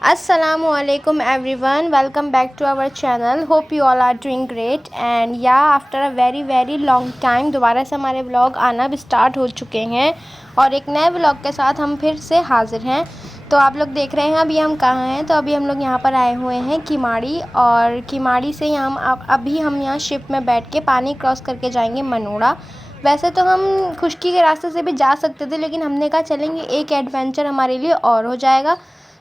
Assalamualaikum everyone, welcome back to our channel. Hope you all are doing great and yeah, after a very long time दोबारा से हमारे vlog आना भी start हो चुके हैं और एक नए व्लॉग के साथ हम फिर से हाज़िर हैं। तो आप लोग देख रहे हैं अभी हम कहाँ हैं। तो अभी हम लोग यहाँ पर आए हुए हैं किमाड़ी, और किमाड़ी से अभी हम यहाँ शिप में बैठ के पानी क्रॉस करके जाएंगे मनोड़ा। वैसे तो हम खुश्की के रास्ते से भी जा सकते थे, लेकिन हमने कहा चलेंगे, एक एडवेंचर हमारे लिए और हो जाएगा,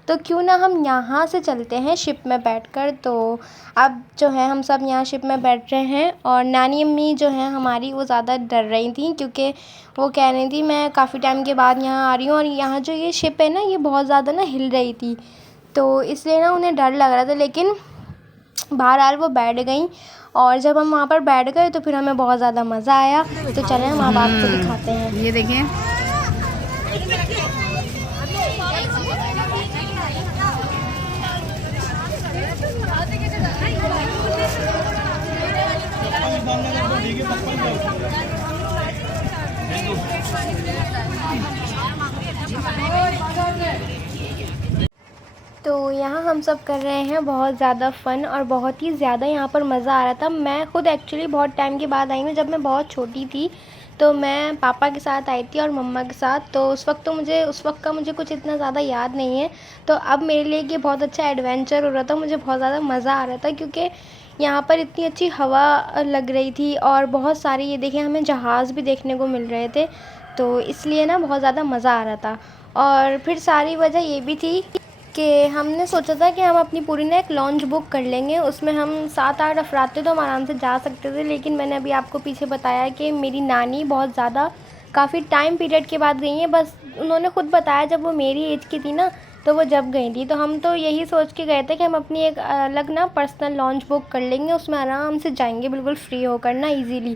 तो क्यों ना हम यहाँ से चलते हैं शिप में बैठकर। तो अब जो है हम सब यहाँ शिप में बैठ रहे हैं और नानी अम्मी जो हैं हमारी वो ज़्यादा डर रही थी, क्योंकि वो कह रही थी मैं काफ़ी टाइम के बाद यहाँ आ रही हूँ और यहाँ जो ये शिप है ना ये बहुत ज़्यादा ना हिल रही थी, तो इसलिए ना उन्हें डर लग रहा था। लेकिन बहरहाल वो बैठ गई और जब हम वहाँ पर बैठ गए तो फिर हमें बहुत ज़्यादा मज़ा आया। तो चलें हम अब आपको दिखाते हैं। ये देखें, तो यहाँ हम सब कर रहे हैं बहुत ज़्यादा फ़न और बहुत ही ज़्यादा यहाँ पर मज़ा आ रहा था। मैं खुद एक्चुअली बहुत टाइम के बाद आई हूँ। जब मैं बहुत छोटी थी तो मैं पापा के साथ आई थी और मम्मा के साथ, तो उस वक्त का मुझे कुछ इतना ज़्यादा याद नहीं है। तो अब मेरे लिए ये बहुत अच्छा एडवेंचर हो रहा था, मुझे बहुत ज़्यादा मज़ा आ रहा था, क्योंकि यहाँ पर इतनी अच्छी हवा लग रही थी और बहुत सारे ये देखिए हमें जहाज़ भी देखने को मिल रहे थे, तो इसलिए ना बहुत ज़्यादा मज़ा आ रहा था। और फिर सारी वजह ये भी थी कि हमने सोचा था कि हम अपनी पूरी ना एक लॉन्च बुक कर लेंगे, उसमें हम 7-8 अफराद थे तो हम आराम से जा सकते थे। लेकिन मैंने अभी आपको पीछे बताया कि मेरी नानी बहुत ज़्यादा काफ़ी टाइम पीरियड के बाद गई हैं। बस उन्होंने ख़ुद बताया जब वो मेरी एज की थी ना तो वो जब गई थी, तो हम तो यही सोच के गए थे कि हम अपनी एक अलग ना पर्सनल लॉन्च बुक कर लेंगे, उसमें आराम से जाएंगे बिल्कुल फ्री होकर ना ईज़िली।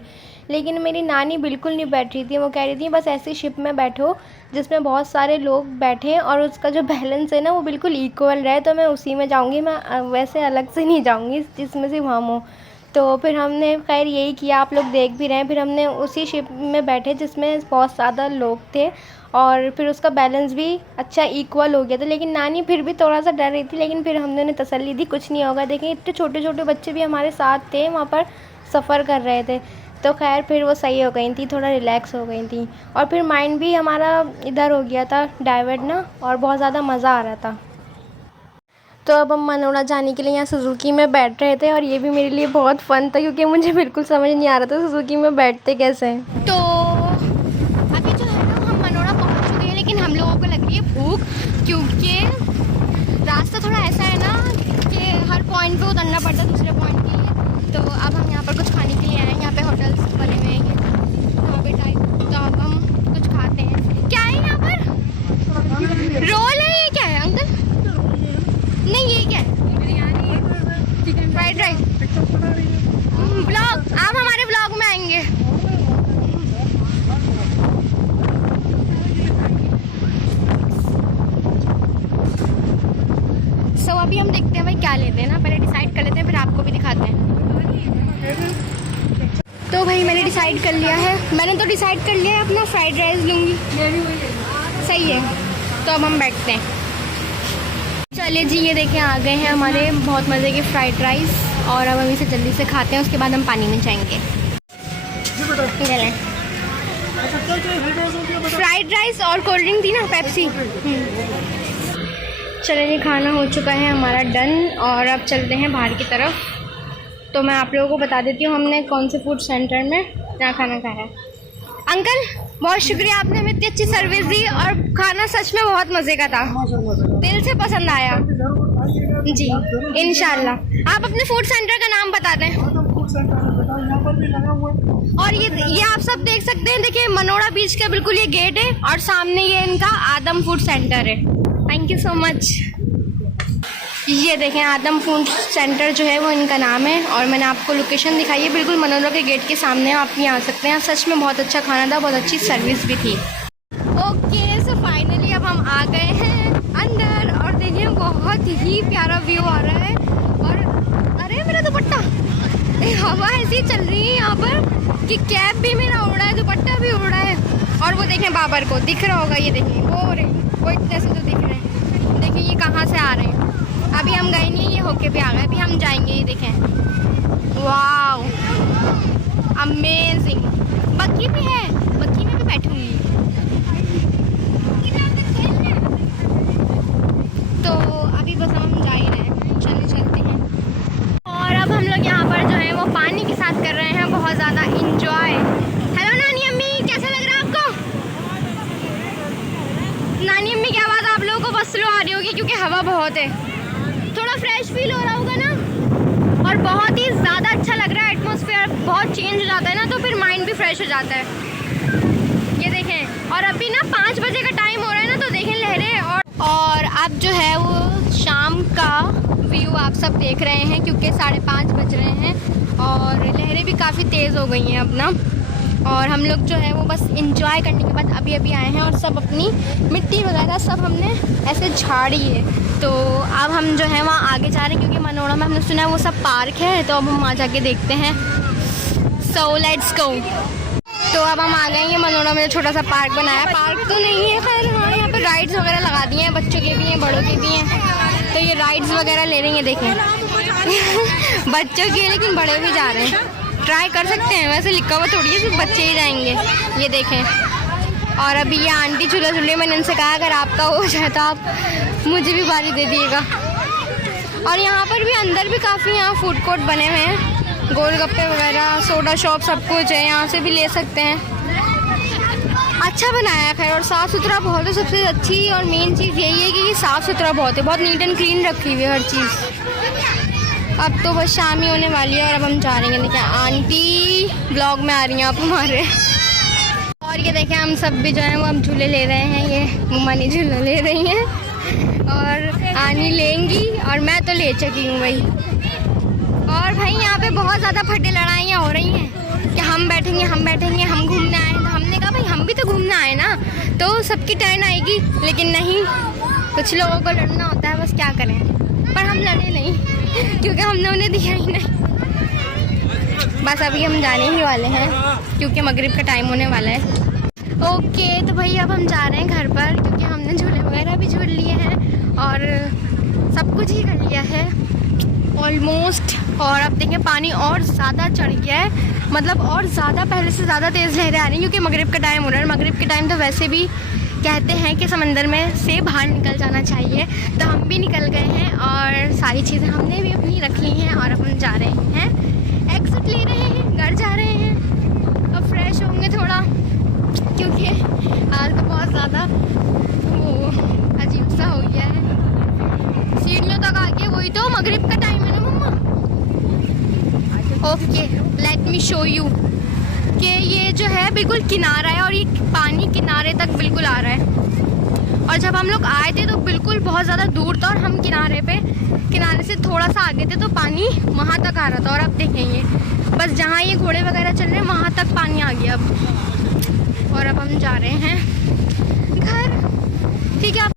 लेकिन मेरी नानी बिल्कुल नहीं बैठ रही थी, वो कह रही थी बस ऐसी शिप में बैठो जिसमें बहुत सारे लोग बैठें और उसका जो बैलेंस है ना वो बिल्कुल इक्वल रहे, तो मैं उसी में जाऊंगी, मैं वैसे अलग से नहीं जाऊंगी जिसमें सिर्फ हम हो। तो फिर हमने खैर यही किया, आप लोग देख भी रहे हैं। फिर हमने उसी शिप में बैठे जिसमें बहुत ज़्यादा लोग थे और फिर उसका बैलेंस भी अच्छा इक्वल हो गया था। लेकिन नानी फिर भी थोड़ा सा डर रही थी, लेकिन फिर हमने उन्हें तसल्ली दी कुछ नहीं होगा। देखें इतने छोटे छोटे बच्चे भी हमारे साथ थे, वहाँ पर सफ़र कर रहे थे, तो खैर फिर वो सही हो गई थी, थोड़ा रिलैक्स हो गई थी और फिर माइंड भी हमारा इधर हो गया था डाइवर्ट ना, और बहुत ज़्यादा मज़ा आ रहा था। तो अब हम मनोड़ा जाने के लिए यहाँ सुजुकी में बैठ रहे थे और ये भी मेरे लिए बहुत फ़न था, क्योंकि मुझे बिल्कुल समझ नहीं आ रहा था सुजुकी में बैठते कैसे हैं। तो अभी जो है ना हम मनोड़ा पहुँच चुके हैं, लेकिन हम लोगों को लग रही है भूख, क्योंकि रास्ता थोड़ा ऐसा है ना कि हर पॉइंट पे उतरना पड़ता है दूसरे पॉइंट के लिए। तो अब हम यहाँ पर कुछ खाने के लिए आए हैं, यहाँ पे होटल्स बने हुए हैं यहाँ पे टाइप, तो अब हम कुछ खाते हैं। क्या है यहाँ पर? रोल है, ये क्या है अंकल? नहीं ये क्या है? Fried rice. ब्लॉग, आप हमारे ब्लॉग में आएंगे। सो अभी हम देखते हैं भाई क्या लेते हैं ना, पहले डिसाइड कर लेते हैं फिर आपको भी दिखाते हैं। तो भाई मैंने डिसाइड कर लिया है, मैंने तो डिसाइड कर लिया है अपना फ्राइड राइस लूँगी। सही है, तो अब हम बैठते हैं। चलिए जी, ये देखें आ गए हैं हमारे बहुत मज़े के फ्राइड राइस, और अब हम इसे जल्दी से खाते हैं, उसके बाद हम पानी में जाएंगे। फ्राइड राइस और कोल्ड ड्रिंक थी ना, पेप्सी। चलिए जी, खाना हो चुका है हमारा डन और अब चलते हैं बाहर की तरफ। तो मैं आप लोगों को बता देती हूँ हमने कौन से फूड सेंटर में यहाँ खाना खाया है। अंकल बहुत शुक्रिया, आपने हमें इतनी अच्छी सर्विस दी और खाना सच में बहुत मज़े का था, दिल से पसंद आया जी। इंशाल्लाह आप अपने फूड सेंटर का नाम बता दें। और ये आप सब देख सकते हैं, देखिए मनोड़ा बीच का बिल्कुल ये गेट है और सामने ये इनका आदम फूड सेंटर है। Thank you so much. ये देखें आदम फूड सेंटर जो है वो इनका नाम है, और मैंने आपको लोकेशन दिखाई है, बिल्कुल मनोरा के गेट के सामने आप यहाँ आ सकते हैं। सच में बहुत अच्छा खाना था, बहुत अच्छी सर्विस भी थी। ओके, सो फाइनली अब हम आ गए हैं अंदर और देखिए बहुत ही प्यारा व्यू आ रहा है। और अरे मेरा दुपट्टा, हवा ऐसी चल रही है यहाँ पर कि कैप भी मेरा उड़ रहा है, दुपट्टा भी उड़ रहा है। और वो देखें बाबर को दिख रहा होगा, ये देखिए वो इतने से जो दिख रहे हैं, देखिए ये कहाँ से आ रहे हैं। अभी हम गए नहीं, ये होके भी आ गए, अभी हम जाएंगे। ये देखें, वाओ अमेजिंग। बग्गी भी है, बग्गी में भी बैठूंगी। तो अभी बस हम जा ही रहे हैं, चलते हैं। और अब हम लोग यहाँ पर जो है वो पानी के साथ कर रहे हैं बहुत ज़्यादा इंजॉय। हेलो नानी अम्मी, कैसा लग रहा है आपको? नानी अम्मी की आवाज़ आप लोगों को बस स्लो आ रही होगी क्योंकि हवा बहुत है। थोड़ा फ्रेश फील हो रहा होगा ना, और बहुत ही ज़्यादा अच्छा लग रहा है। एटमॉस्फेयर बहुत चेंज हो जाता है ना, तो फिर माइंड भी फ्रेश हो जाता है। ये देखें, और अभी ना 5 बजे का टाइम हो रहा है ना, तो देखें लहरें। और अब जो है वो शाम का व्यू आप सब देख रहे हैं क्योंकि 5:30 बज रहे हैं और लहरें भी काफ़ी तेज़ हो गई हैं अब ना। और हम लोग जो है वो बस इंजॉय करने के बाद अभी आए हैं, और सब अपनी मिट्टी वगैरह सब हमने ऐसे झाड़ी है। तो अब हम जो है वहाँ आगे जा रहे हैं क्योंकि मनोड़ा में हमने सुना है वो सब पार्क है, तो अब हम वहाँ जाके देखते हैं। So let's go. तो अब हम आ गए हैं मनोड़ा में, छोटा सा पार्क बनाया। पार्क तो नहीं है खैर, हाँ यहाँ पर राइड्स वगैरह लगा दिए हैं, बच्चों के भी हैं बड़ों के भी हैं। तो ये राइड्स वगैरह ले रही हैं, देखें बच्चों की है लेकिन बड़े भी जा रहे हैं। ट्राई कर सकते हैं, वैसे लिखा हुआ थोड़ी है सिर्फ बच्चे ही जाएंगे। ये देखें, और अभी ये आंटी झूला झूल रही, मैंने इनसे कहा अगर आपका हो जाए तो आप मुझे भी बारी दे दिएगा। और यहाँ पर भी अंदर भी काफ़ी यहाँ फूड कोर्ट बने हुए हैं, गोलगप्पे वगैरह, सोडा शॉप, सब कुछ है, यहाँ से भी ले सकते हैं। अच्छा बनाया है खैर, और साफ़ सुथरा बहुत है। सबसे अच्छी और मेन चीज़ यही है कि ये साफ़ सुथरा बहुत है, बहुत नीट एंड क्लीन रखी हुई है हर चीज़। अब तो बस शाम ही होने वाली है और अब हम जा रहे हैं। देखिए आंटी ब्लॉग में आ रही हैं आप हमारे। और ये देखें हम सब भी जो है वो हम झूले ले रहे हैं। ये मम्मा झूला ले रही हैं और आनी लेंगी, और मैं तो ले चुकी हूँ भाई। और भाई यहाँ पे बहुत ज़्यादा फटे लड़ाइयाँ हो रही हैं कि हम बैठेंगे, हम घूमने आए। तो हमने कहा भाई हम भी तो घूमना आए ना, तो सबकी टर्न आएगी। लेकिन नहीं, कुछ लोगों को लड़ना होता है, बस क्या करें। पर हम लड़े नहीं क्योंकि हमने उन्हें दिया ही नहीं। बस अभी हम जाने ही वाले हैं क्योंकि मगरिब का टाइम होने वाला है। ओके, तो भाई अब हम जा रहे हैं घर पर क्योंकि हमने झूले वगैरह भी झूल लिए हैं और सब कुछ ही कर लिया है ऑलमोस्ट। और अब देखें पानी और ज़्यादा चढ़ गया है, मतलब और ज़्यादा पहले से ज़्यादा तेज़ लहरें आ रही हैं क्योंकि मगरिब का टाइम हो रहा है। मगरिब के टाइम तो वैसे भी कहते हैं कि समंदर में से बाहर निकल जाना चाहिए, तो हम भी निकल गए हैं और सारी चीज़ें हमने भी अपनी रख ली हैं। और अब हम जा रहे हैं, एग्जिट ले रहे हैं, घर जा रहे हैं। अब फ्रेश होंगे थोड़ा क्योंकि आज तो बहुत ज़्यादा वो अजीब सा हो गया है। सीढ़ियों तक आके, वही तो मगरिब का टाइम है ना मम्मा। Okay, let me show you कि ये जो है बिल्कुल किनारा है और ये पानी किनारे तक बिल्कुल आ रहा है। और जब हम लोग आए थे तो बिल्कुल बहुत ज़्यादा दूर था और हम किनारे से थोड़ा सा आगे थे तो पानी वहाँ तक आ रहा था। और अब देखेंगे बस जहाँ ये घोड़े वगैरह चल रहे हैं वहाँ तक पानी आ गया अब। और अब हम जा रहे हैं घर, ठीक है।